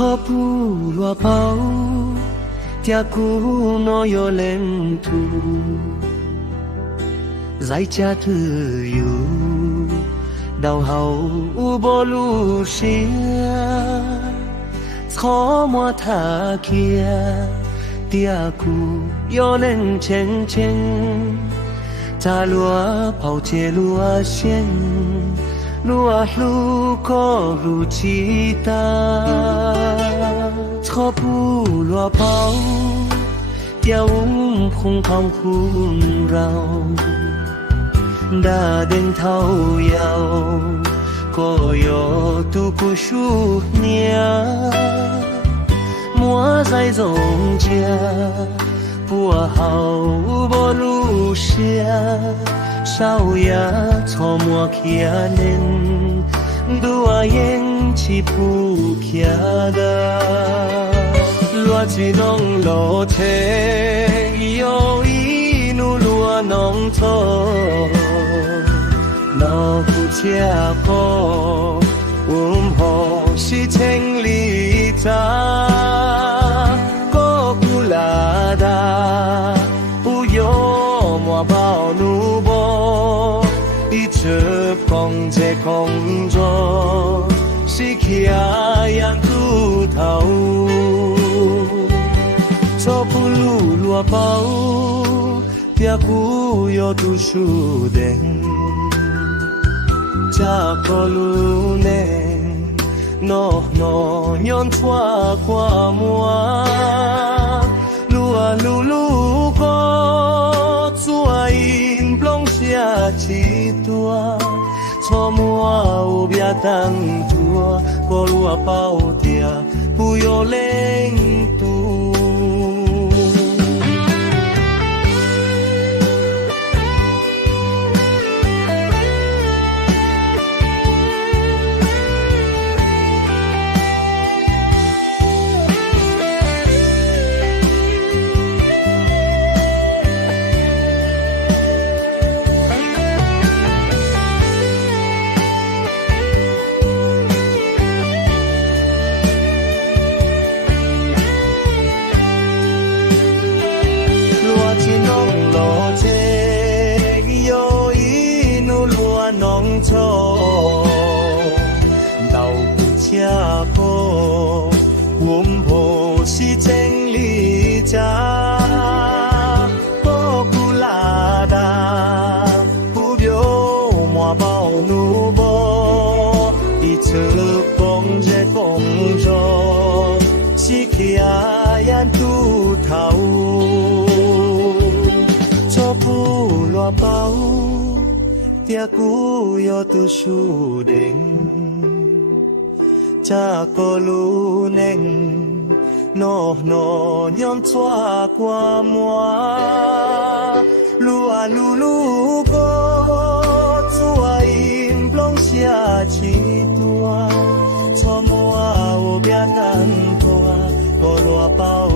可不落包，dia ku no yo lem tu， 在家的有，到后无路线，草木他kia dia ku yo lem chen chen， ta lua跑街lua线。lúa lu có lu chi ta cho bu lúa bao tiêu không không khung rau đã đến thâu yao có yo tu cu shu nia mua dài rộng chia bùa hậu bò lu xia sao ya cho mùa kia nên đua yên chỉ phụ kia da lúa chỉ nông lúa thế yêu ý nu lúa nông thô nó phụ chia cô hồ si thanh lý ta có cu la da u yo mua bao nu bo一直风在空中，是起阳秃头，做不路落包，别苦有读书的，加个路呢，no no 年错过么，路啊路路过，做因不下几多。错摸无别当多，过路啊包点不有领度。道不家婆，我婆是真理家，不古拉达，不表莫包努波，一次公着公着，是起阿yan tu头，做不落包。dia ku yo tu su ding cha ko lu neng no no nyon chua qua moi lu a lu lu ko chua im plong xia chi tua cho mua o bia tan tua ko lo bao